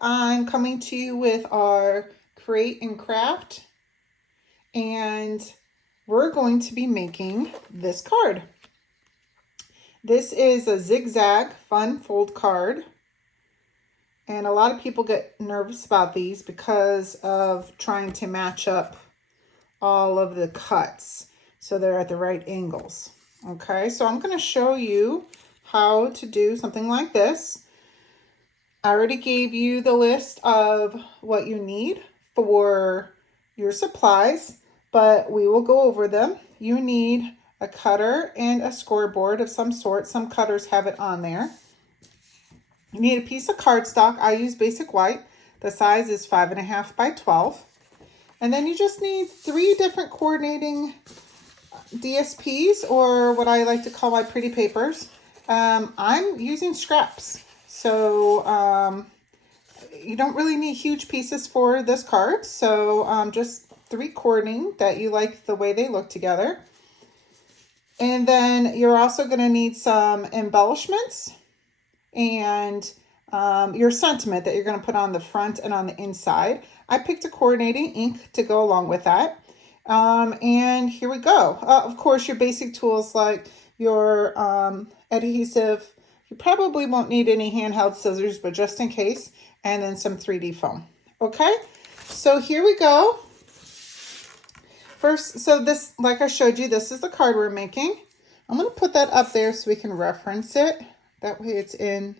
I'm coming to you with our Create and Craft, and we're going to be making this card. This is a zigzag fun fold card, and a lot of people get nervous about these because of trying to match up all of the cuts so they're at the right angles. Okay, so I'm going to show you how to do something like this. I already gave you the list of what you need for your supplies, but we will go over them. You need a cutter and a scoreboard of some sort. Some cutters have it on there. You need a piece of cardstock. I use basic white. The size is 5.5 by 12. And then you just need 3 different coordinating DSPs, or what I like to call my pretty papers. I'm using scraps. So you don't really need huge pieces for this card. So just 3 coordinating that you like the way they look together. And then you're also going to need some embellishments and your sentiment that you're going to put on the front and on the inside. I picked a coordinating ink to go along with that. And here we go. Of course, your basic tools like your adhesive. You probably won't need any handheld scissors, but just in case. And then some 3D foam. Okay, so here we go. First, so this, like I showed you, this is the card we're making. I'm going to put that up there so we can reference it. That way it's in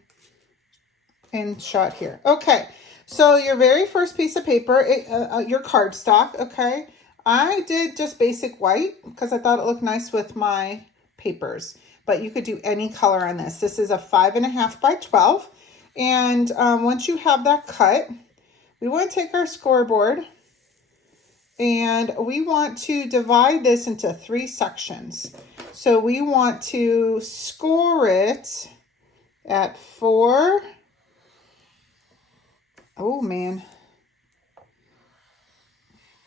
shot here. Okay, so your very first piece of paper, your cardstock, okay? I did just basic white because I thought it looked nice with my papers, but you could do any color on this. This is a 5.5 by 12. And once you have that cut, we want to take our scoreboard and we want to divide this into 3 sections. So we want to score it at 4. Oh man.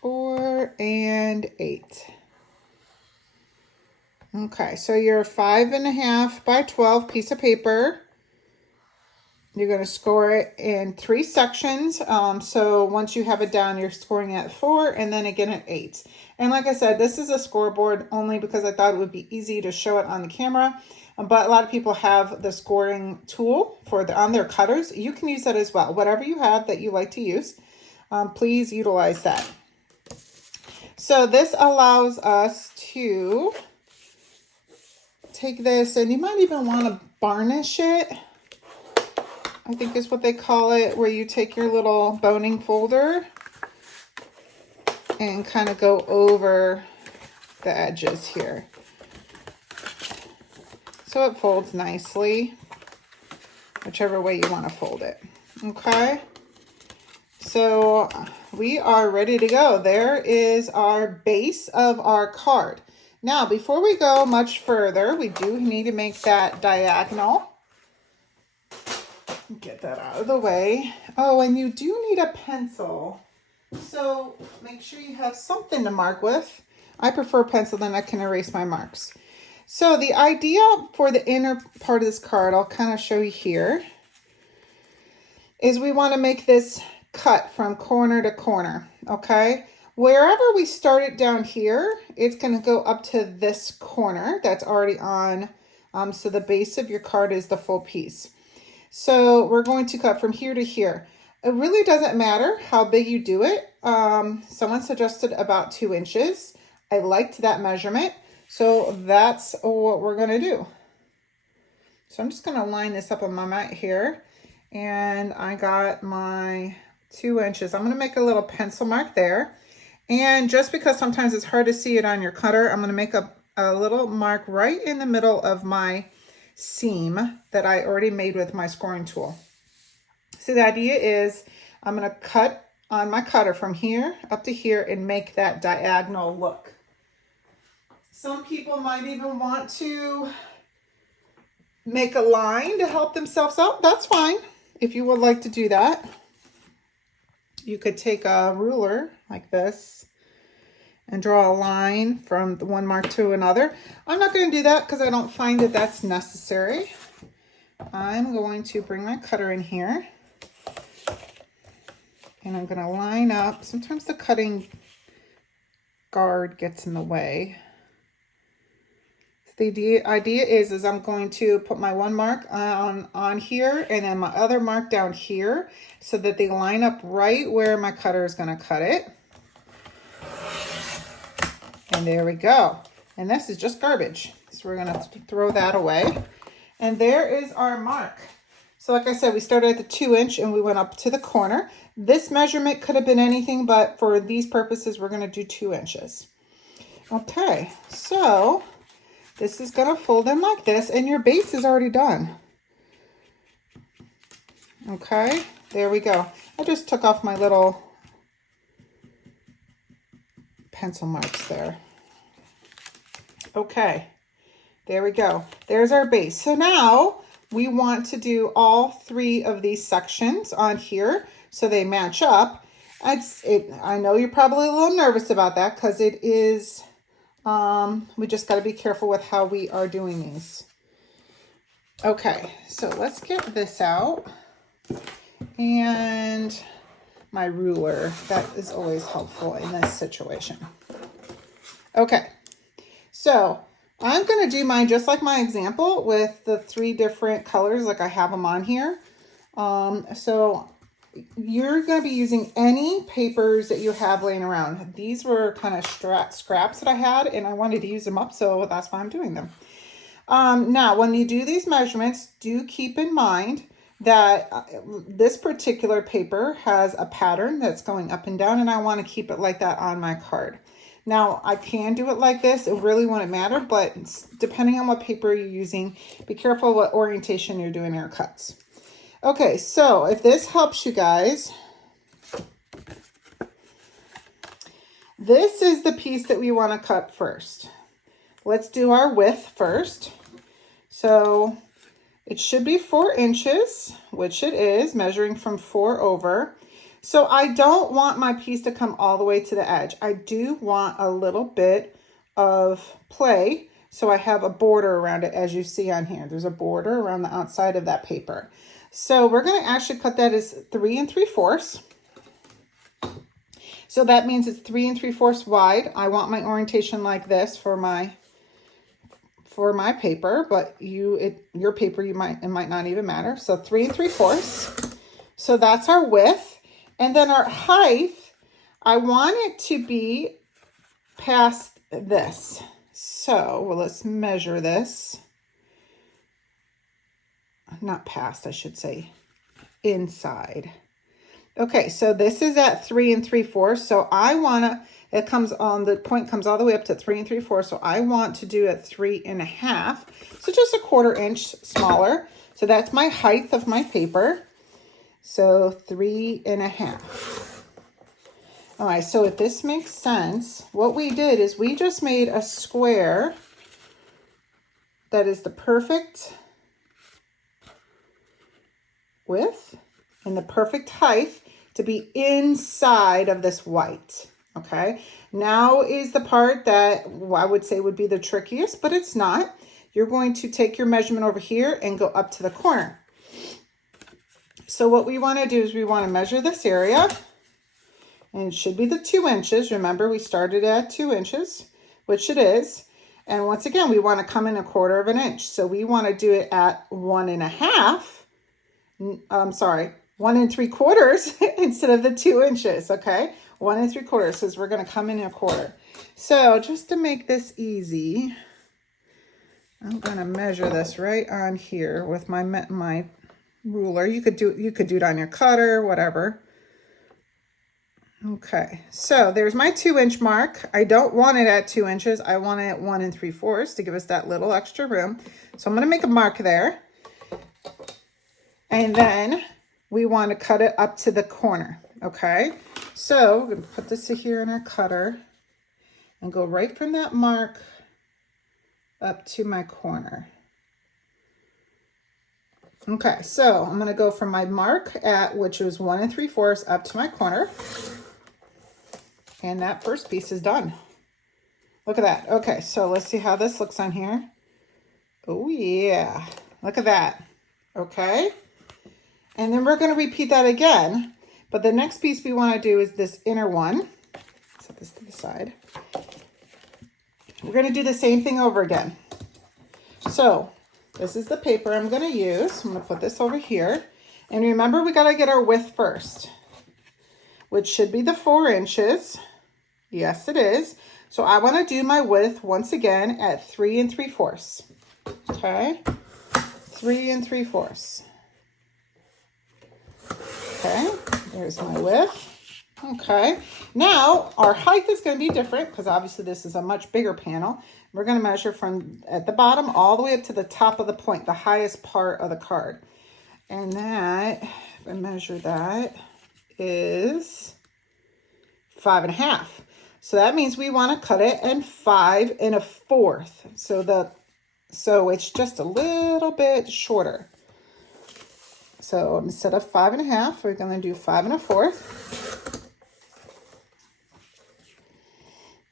4 and 8. Okay, so your 5.5 by 12 piece of paper, you're going to score it in 3 sections. So once you have it down, you're scoring at 4 and then again at 8. And like I said, this is a scoreboard only because I thought it would be easy to show it on the camera. But a lot of people have the scoring tool on their cutters. You can use that as well. Whatever you have that you like to use, please utilize that. So this allows us to take this, and you might even want to varnish it, I think is what they call it, where you take your little boning folder and kind of go over the edges here. So it folds nicely, whichever way you want to fold it. Okay, so we are ready to go. There is our base of our card. Now, before we go much further, we do need to make that diagonal. Get that out of the way. Oh, and you do need a pencil. So make sure you have something to mark with. I prefer pencil, then I can erase my marks. So the idea for the inner part of this card, I'll kind of show you here, is we want to make this cut from corner to corner, okay? Wherever we start it down here, it's going to go up to this corner that's already on. So the base of your card is the full piece. So we're going to cut from here to here. It really doesn't matter how big you do it. Someone suggested about 2 inches. I liked that measurement. So that's what we're going to do. So I'm just going to line this up on my mat here. And I got my 2 inches. I'm going to make a little pencil mark there. And just because sometimes it's hard to see it on your cutter, I'm going to make a little mark right in the middle of my seam that I already made with my scoring tool. So the idea is I'm going to cut on my cutter from here up to here and make that diagonal look. Some people might even want to make a line to help themselves out. That's fine. If you would like to do that, you could take a ruler like this and draw a line from one mark to another. I'm not going to do that because I don't find that that's necessary. I'm going to bring my cutter in here And I'm going to line up. Sometimes the cutting guard gets in the way. The idea is I'm going to put my one mark on here and then my other mark down here so that they line up right where my cutter is going to cut it. And there we go. And this is just garbage. So we're going to throw that away. And there is our mark. So like I said, we started at the 2-inch and we went up to the corner. This measurement could have been anything, but for these purposes, we're going to do 2 inches. Okay, so this is going to fold in like this, and your base is already done. Okay, there we go. I just took off my little pencil marks there. Okay, there we go. There's our base. So now we want to do all 3 of these sections on here so they match up. I know you're probably a little nervous about that because it is, we just got to be careful with how we are doing these. Okay, so let's get this out. And my ruler, that is always helpful in this situation. Okay, so I'm going to do mine just like my example with the 3 different colors like I have them on here. So you're going to be using any papers that you have laying around. These were kind of scraps that I had and I wanted to use them up, so that's why I'm doing them. Now, when you do these measurements, do keep in mind that this particular paper has a pattern that's going up and down, and I want to keep it like that on my card. Now, I can do it like this. It really wouldn't matter, but depending on what paper you're using, be careful what orientation you're doing your cuts. Okay, so if this helps you guys, this is the piece that we want to cut first. Let's do our width first. So it should be 4 inches, which it is, measuring from 4 over. So I don't want my piece to come all the way to the edge. I do want a little bit of play. So I have a border around it, as you see on here. There's a border around the outside of that paper. So we're going to actually cut that as 3 3/4. So that means it's 3 3/4 wide. I want my orientation like this for my paper, but your paper, it might not even matter. So 3 3/4. So that's our width. And then our height, I want it to be past this. So let's measure this. Not past, I should say, inside. Okay, so this is at 3 3/4. So I want to, the point comes all the way up to 3 3/4. So I want to do it 3 1/2. So just a 1/4 inch smaller. So that's my height of my paper. So 3 1/2. All right, so if this makes sense, what we did is we just made a square that is the perfect width and the perfect height to be inside of this white. Okay, now is the part that I would say would be the trickiest, but it's not. You're going to take your measurement over here and go up to the corner. So what we want to do is we want to measure this area, and it should be the 2 inches. Remember, we started at 2 inches, which it is. And once again, we want to come in 1/4 inch. So we want to do it at 1 1/2. I'm sorry, 1 3/4 instead of the 2 inches. Okay, 1 3/4, because we're going to come in 1/4. So just to make this easy, I'm going to measure this right on here with my ruler. You could do it on your cutter, whatever. Okay, so there's my 2 inch mark. I don't want it at 2 inches. I want it at 1 3/4 to give us that little extra room. So I'm going to make a mark there. And then we want to cut it up to the corner. Okay, so we're going to put this here in our cutter and go right from that mark up to my corner. Okay, so I'm going to go from my mark which was 1 3/4 up to my corner. And that first piece is done. Look at that. Okay, so let's see how this looks on here. Oh yeah, look at that. Okay. And then we're going to repeat that again, But the next piece we want to do is this inner one. Set this to the side. We're going to do the same thing over again. So this is the paper I'm going to use. I'm going to put this over here. And remember, we got to get our width first, which should be the 4 inches. Yes, it is. So I want to do my width once again at 3 3/4. Okay, 3 3/4. Okay, there's my width. Okay, now our height is going to be different because obviously this is a much bigger panel. We're going to measure from at the bottom all the way up to the top of the point, the highest part of the card. And that, if I measure that, is 5 1/2. So that means we want to cut it in 5 1/4. So it's just a little bit shorter. So instead of 5 1/2, we're going to do 5 1/4.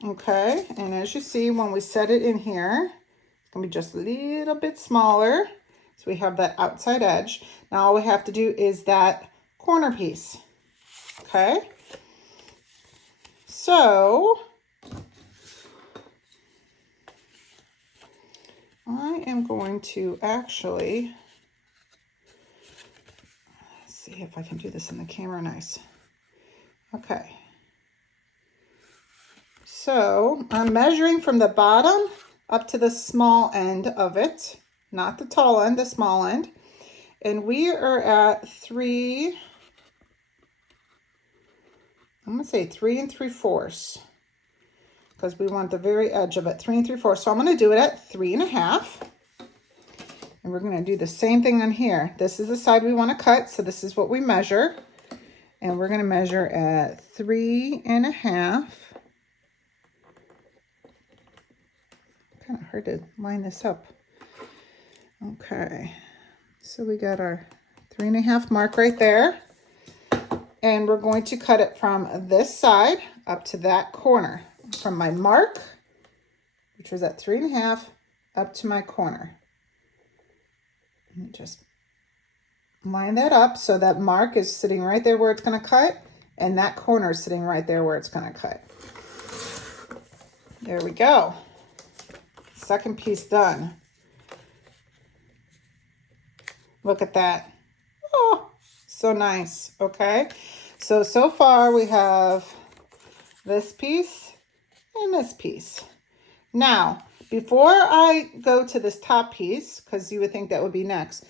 Okay, and as you see, when we set it in here, it's going to be just a little bit smaller. So we have that outside edge. Now all we have to do is that corner piece. Okay, so I am going to actually, let's see if I can do this in the camera nice. Okay. So I'm measuring from the bottom up to the small end of it, not the tall end, the small end. And we are at 3, I'm going to say 3 3/4, because we want the very edge of it, 3 3/4. So I'm going to do it at 3 1/2. And we're going to do the same thing on here. This is the side we want to cut, so this is what we measure. And we're going to measure at 3 1/2. Kind of hard to line this up. Okay, so we got our 3 1/2 mark right there, and we're going to cut it from this side up to that corner, from my mark, which was at 3 1/2, up to my corner. Let me just line that up so that mark is sitting right there where it's going to cut, and that corner is sitting right there where it's going to cut. There we go. Second piece done. Look at that. Oh, so nice. Okay, so far we have this piece and this piece. Now, before I go to this top piece, because you would think that would be next,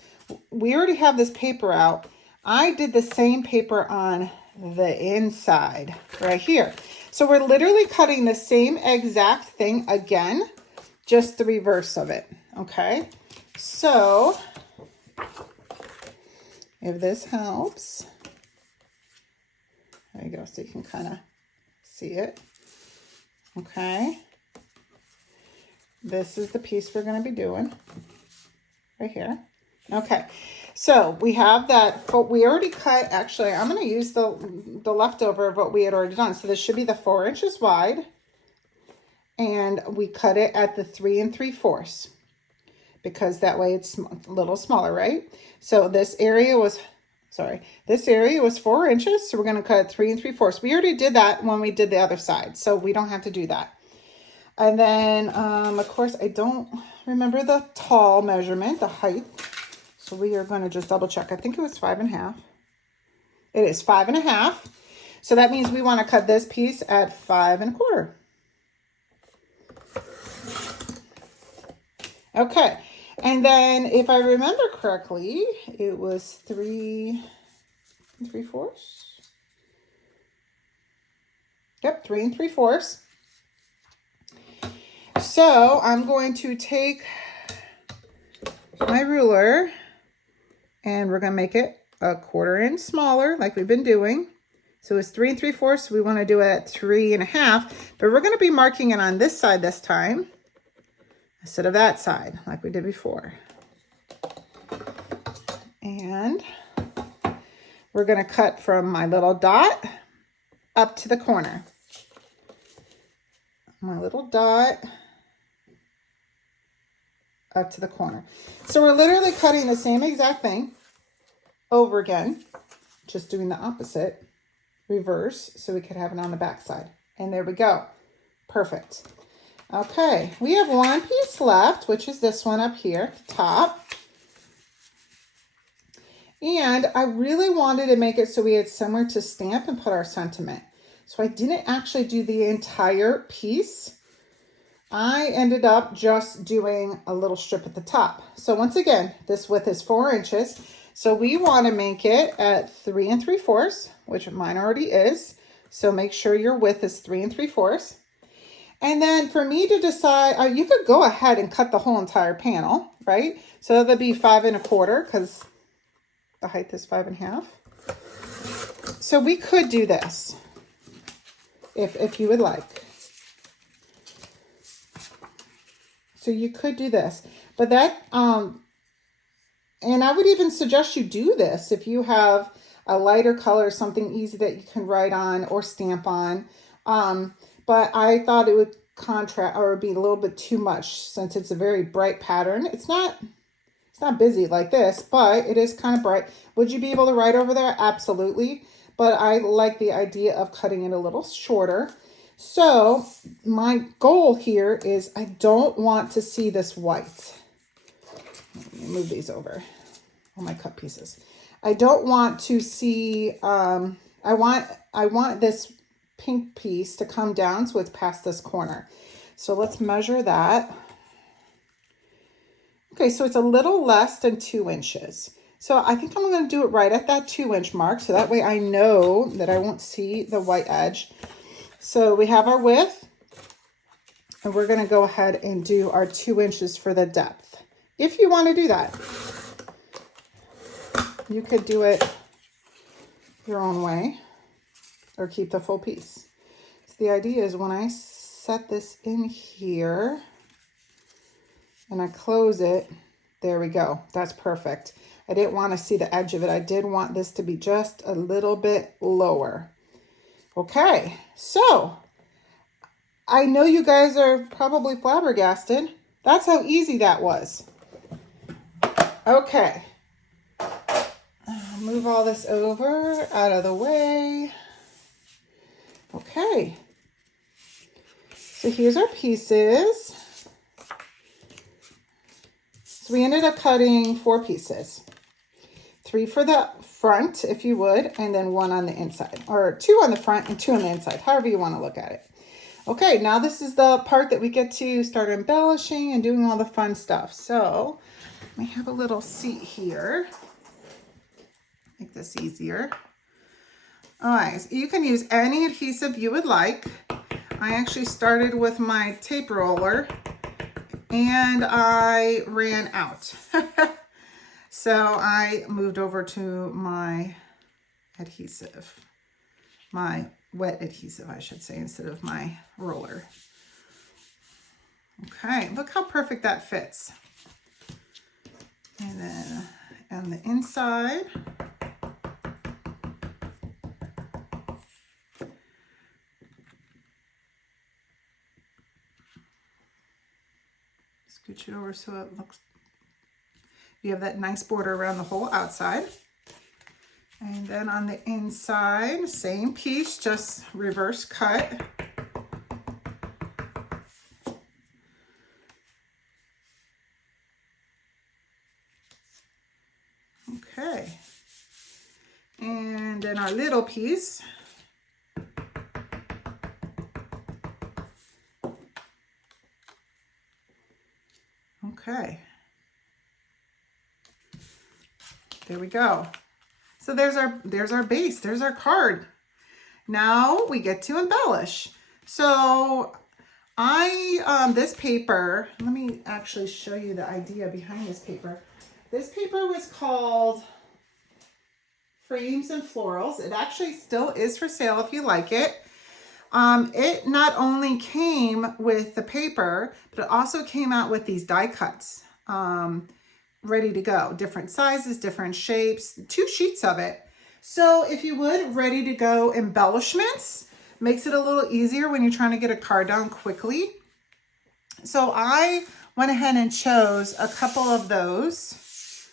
we already have this paper out. I did the same paper on the inside right here. So we're literally cutting the same exact thing again, just the reverse of it. Okay, so if this helps, there you go, so you can kind of see it. Okay, this is the piece we're going to be doing right here. Okay, so we have that, but we already cut. Actually, I'm going to use the leftover of what we had already done. So this should be the 4 inches wide, and we cut it at the 3 3/4, because that way it's a little smaller, right? So this area was, this area was 4 inches, so we're going to cut 3 3/4. We already did that when we did the other side, so we don't have to do that. And then, of course, I don't remember the tall measurement, the height. So we are going to just double check. I think it was 5 1/2. It is 5 1/2. So that means we want to cut this piece at 5 1/4. Okay. And then if I remember correctly, it was 3 3/4. Yep, 3 3/4. So I'm going to take my ruler, and we're going to make it a 1/4 inch smaller like we've been doing. So it's 3 3/4. So we want to do it at 3 1/2, but we're going to be marking it on this side this time instead of that side like we did before. And we're going to cut from my little dot up to the corner. My little dot up to the corner. So we're literally cutting the same exact thing over again, just doing the opposite. reverse so we could have it on the back side. And there we go. Perfect. Okay, we have one piece left, which is this one up here at the top. And I really wanted to make it so we had somewhere to stamp and put our sentiment. So I didn't actually do the entire piece. I ended up just doing a little strip at the top. So once again, this width is 4 inches. So we want to make it at 3 3/4, which mine already is. So make sure your width is 3 3/4. And then for me to decide, you could go ahead and cut the whole entire panel, right? So that'd be 5 1/4 because the height is 5 1/2. So we could do this if you would like. So you could do this, but that, and I would even suggest you do this if you have a lighter color, something easy that you can write on or stamp on. But I thought it would contrast or be a little bit too much since it's a very bright pattern. It's not busy like this, but it is kind of bright. Would you be able to write over there? Absolutely. But I like the idea of cutting it a little shorter. So my goal here is I don't want to see this white. Let me move these over, all my cut pieces. I don't want to see, I want this pink piece to come down so it's past this corner. So let's measure that. Okay, so it's a little less than 2 inches. So I think I'm going to do it right at that 2 inch mark. So that way I know that I won't see the white edge. So we have our width and we're going to go ahead and do our 2 inches for the depth. If you want to do that, you could do it your own way or keep the full piece. So the idea is when I set this in here, and I close it, there we go. That's perfect. I didn't want to see the edge of it. I did want this to be just a little bit lower. Okay, so I know you guys are probably flabbergasted. That's how easy that was. Okay, move all this over, out of the way. Okay, so here's our pieces. So we ended up cutting 4 pieces, 3 for the front, if you would, and then 1 on the inside, or 2 on the front and 2 on the inside, however you want to look at it. Okay, now this is the part that we get to start embellishing and doing all the fun stuff. So we have a little seat here, make this easier. All right, so you can use any adhesive you would like. I actually started with my tape roller and I ran out. So I moved over to my adhesive, my wet adhesive, I should say, instead of my roller. Okay, look how perfect that fits. And then on the inside, scooch it over so it looks, you have that nice border around the whole outside. And then on the inside, same piece, just reverse cut. Okay. And then our little piece. Okay. There we go. So there's our base, there's our card. Now we get to embellish. So this paper, let me actually show you the idea behind this paper. This paper was called Frames and Florals. It actually still is for sale if you like it. It not only came with the paper, but it also came out with these die cuts. Ready to go, different sizes, different shapes, 2 sheets of it. So if you would, ready to go embellishments, makes it a little easier when you're trying to get a card done quickly. So I went ahead and chose a couple of those.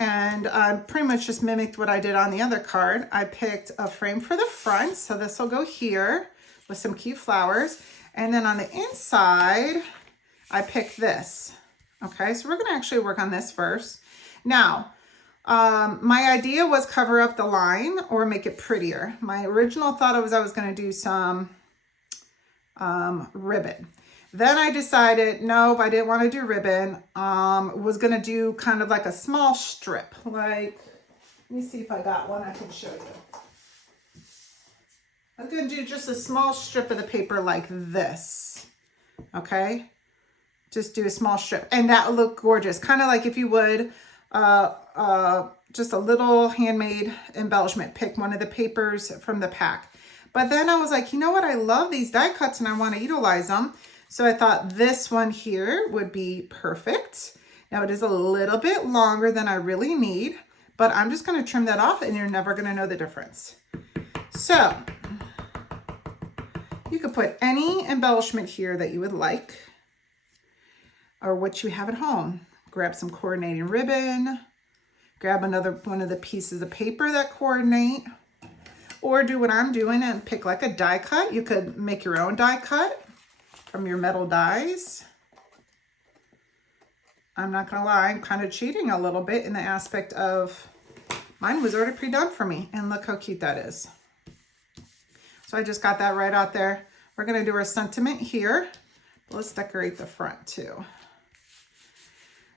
And I pretty much just mimicked what I did on the other card. I picked a frame for the front, so this will go here with some cute flowers. And then on the inside, I picked this. Okay, so we're gonna actually work on this first. Now, my idea was cover up the line or make it prettier. My original thought was I was gonna do some ribbon. Then I decided, nope, I didn't want to do ribbon. Was going to do kind of like a small strip. Like, let me see if I got one I can show you. I'm going to do just a small strip of the paper like this. Okay? Just do a small strip. And that will look gorgeous. Kind of like if you would just a little handmade embellishment. Pick one of the papers from the pack. But then I was like, you know what? I love these die cuts and I want to utilize them. So I thought this one here would be perfect. Now it is a little bit longer than I really need, but I'm just going to trim that off and you're never going to know the difference. So you could put any embellishment here that you would like or what you have at home. Grab some coordinating ribbon, grab another one of the pieces of paper that coordinate, or do what I'm doing and pick like a die cut. You could make your own die cut from your metal dies. I'm not gonna lie, I'm kind of cheating a little bit in the aspect of mine was already pre-done for me, and look how cute that is. So I just got that right out there. We're gonna do our sentiment here. Let's decorate the front too.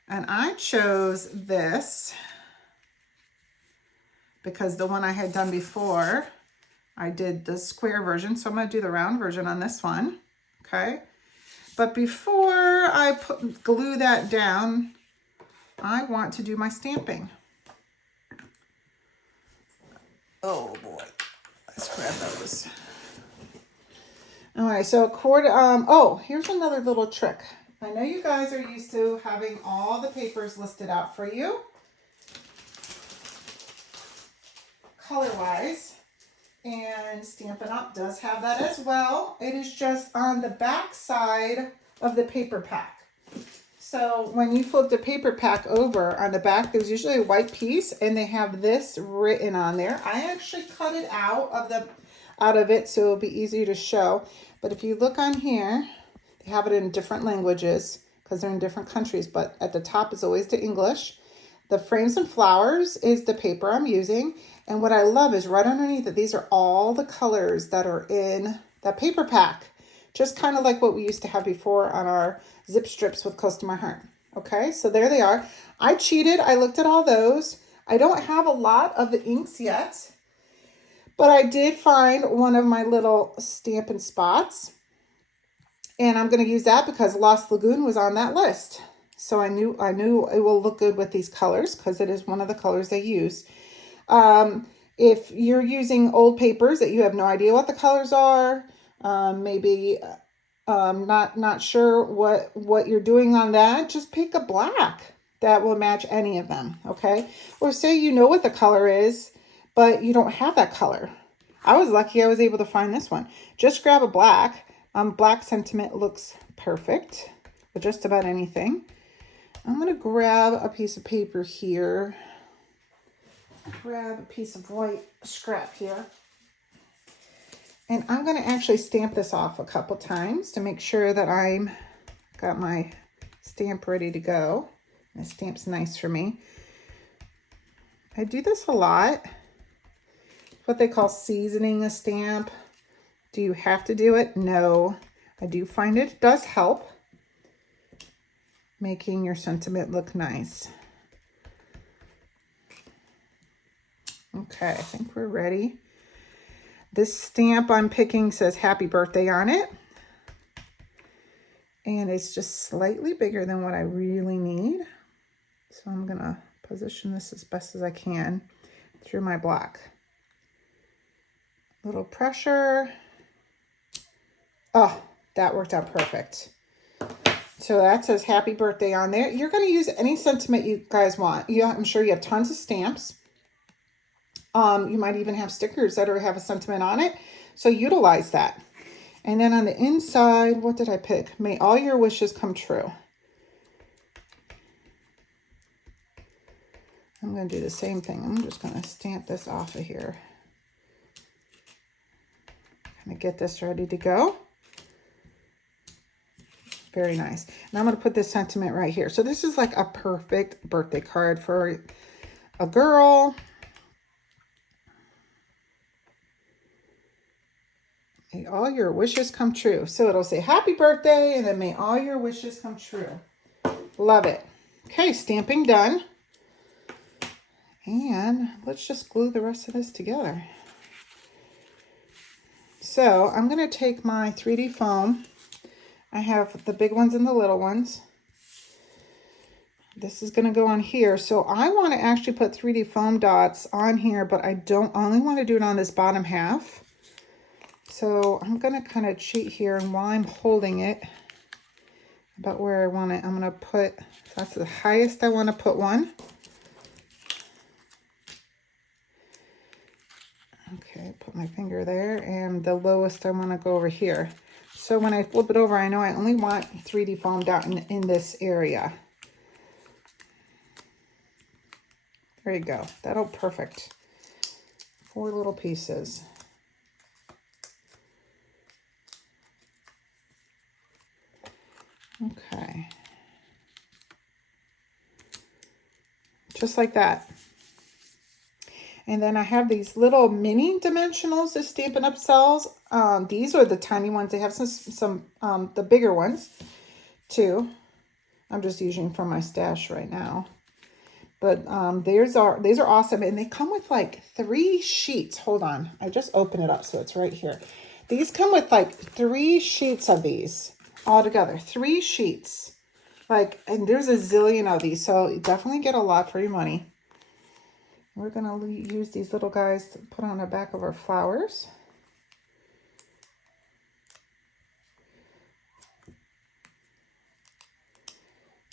And I chose this because the one I had done before, I did the square version, so I'm gonna do the round version on this one. Okay, but before I glue that down, I want to do my stamping. Oh boy, let's grab those. All right, so oh, here's another little trick. I know you guys are used to having all the papers listed out for you, color-wise. And Stampin' Up! Does have that as well. It is just on the back side of the paper pack. So when you flip the paper pack over on the back, there's usually a white piece and they have this written on there. I actually cut it out of it so it'll be easier to show. But if you look on here, they have it in different languages because they're in different countries, but at the top is always the English. The frames and flowers is the paper I'm using. And what I love is right underneath it, these are all the colors that are in that paper pack. Just kind of like what we used to have before on our zip strips with Close to My Heart. Okay, so there they are. I cheated. I looked at all those. I don't have a lot of the inks yet, but I did find one of my little Stampin' spots. And I'm going to use that because Lost Lagoon was on that list. So I knew it will look good with these colors because it is one of the colors they use. If you're using old papers that you have no idea what the colors are, maybe not sure what you're doing on that, just pick a black that will match any of them, okay? Or say you know what the color is, but you don't have that color. I was lucky I was able to find this one. Just grab a black. Black sentiment looks perfect with just about anything. I'm going to grab a piece of paper here. Grab a piece of white scrap here. And I'm going to actually stamp this off a couple times to make sure that I'm got my stamp ready to go. And the stamp's nice for me. I do this a lot. What they call seasoning a stamp. Do you have to do it? No. I do find it does help making your sentiment look nice. Okay, I think we're ready. This stamp I'm picking says happy birthday on it. And it's just slightly bigger than what I really need. So I'm going to position this as best as I can through my block. Little pressure. Oh, that worked out perfect. So that says happy birthday on there. You're going to use any sentiment you guys want. I'm sure you have tons of stamps. You might even have stickers that have a sentiment on it. So utilize that. And then on the inside, what did I pick? May all your wishes come true. I'm going to do the same thing. I'm just going to stamp this off of here. Kind of get this ready to go. Very nice. And I'm going to put this sentiment right here. So this is like a perfect birthday card for a girl. May all your wishes come true. So it'll say happy birthday and then may all your wishes come true. Love it. Okay, stamping done. And let's just glue the rest of this together. So I'm going to take my 3D foam. I have the big ones and the little ones. This is going to go on here. So I want to actually put 3D foam dots on here, but I only want to do it on this bottom half. So I'm going to kind of cheat here, and while I'm holding it about where I want it, I'm going to put, that's the highest I want to put one. Okay, put my finger there, and the lowest I want to go over here. So when I flip it over, I know I only want 3D foam dot in this area. There you go. That'll perfect. 4 little pieces. Okay. Just like that. And then I have these little mini dimensionals, the Stampin' Up! Cells. These are the tiny ones. They have some the bigger ones too. I'm just using from my stash right now. But these are awesome. And they come with like 3 sheets. Hold on. I just opened it up so it's right here. These come with like 3 sheets of these all together. 3 sheets. Like, and there's a zillion of these. So you definitely get a lot for your money. We're going to use these little guys to put on the back of our flowers.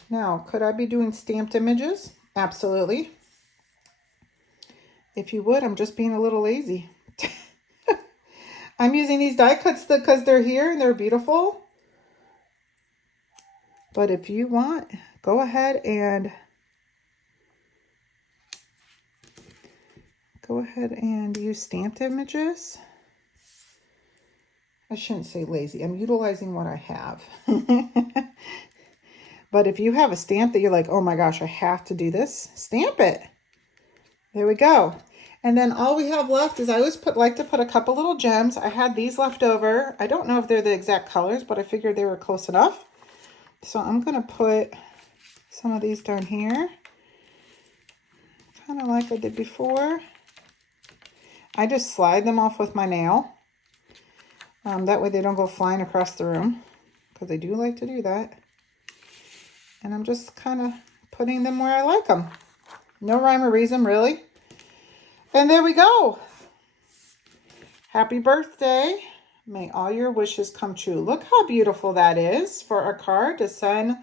Now, could I be doing stamped images? Absolutely. If you would, I'm just being a little lazy. I'm using these die cuts because they're here and they're beautiful. But if you want, go ahead and use stamped images. I shouldn't say lazy. I'm utilizing what I have. But if you have a stamp that you're like, oh my gosh, I have to do this, stamp it. There we go. And then all we have left is I always like to put a couple little gems. I had these left over. I don't know if they're the exact colors, but I figured they were close enough. So I'm going to put some of these down here, kind of like I did before. I just slide them off with my nail. That way they don't go flying across the room, because I do like to do that. And I'm just kind of putting them where I like them. No rhyme or reason, really. And there we go. Happy birthday. May all your wishes come true. Look how beautiful that is for a card to send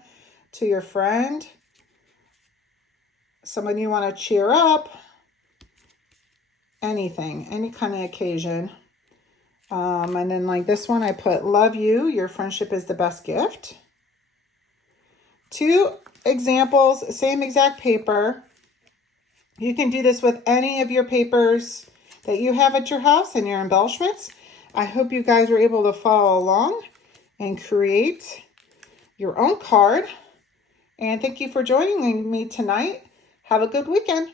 to your friend. Someone you want to cheer up. Anything, any kind of occasion. And then like this one, I put, love you. Your friendship is the best gift. 2 examples, same exact paper. You can do this with any of your papers that you have at your house and your embellishments. I hope you guys were able to follow along and create your own card. And thank you for joining me tonight. Have a good weekend.